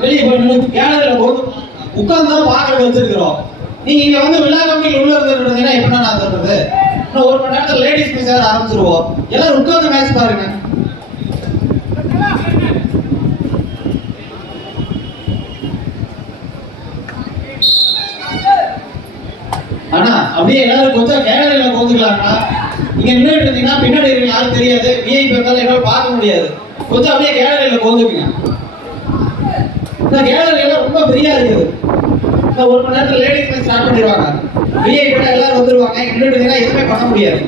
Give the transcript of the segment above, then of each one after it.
வெளியே போய் கேலரியில போட்டு உட்கார்ந்து வாகனம் வச்சிருக்கிறோம். நீங்க இங்க வந்து விழா கமிட்டியில் உள்ள இருந்தீங்கன்னா எப்படின்னா நான் சொல்றது, இன்னும் ஒரு மணி நேரத்தில் லேடிஸ் மேட்ச் வேற ஆரம்பிச்சிருவோம். எல்லாரும் உட்கார்ந்து மேட்ச் பாருங்க. ஆனா அப்படியே எல்லாரும் கொஞ்சம் கேலரியில போந்துக்கலாம்னா, நீங்க நின்றுட்டு இருந்தீங்கன்னா பின்னாடி யாரும் தெரியாது, விஐபி வந்தாலும் என்னால பார்க்க முடியாது. கொஞ்சம் அப்படியே கேலரியில போந்துக்குங்க. இந்த கேலரி எல்லாம் ரொம்ப ஃப்ரீயா இருக்குது. இந்த ஒரு மணி நேரத்தில் லேடிஸ் மேட்ச் ஸ்டார்ட் பண்ணிடுவாங்க. விஐபி எல்லாரும் வந்துருவாங்க. நின்றுட்டு இருந்தீங்கன்னா எதுவுமே பண்ண முடியாது.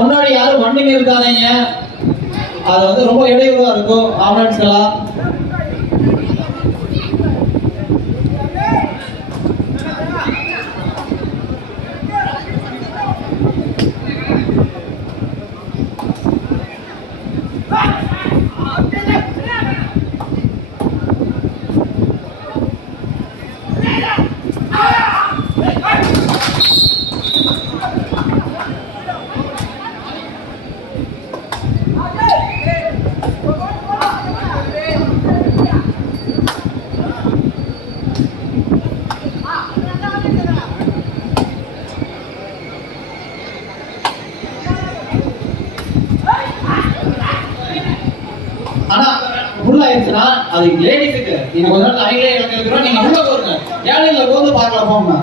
முன்னாடி யாரும் வண்டிங்க இருக்காதீங்க, அது வந்து ரொம்ப இடையூறா இருக்கும் ஆம்புலன்ஸ்கெல்லாம். ஆனா உள்ள ஆயிடுச்சுன்னா அது லேடிஸுக்கு. நீங்க கொஞ்ச நாள் ஐடியா இருக்கிறோம், நீங்க உள்ள போருங்க, கேலரியில போந்து பார்க்கலாம் போங்க.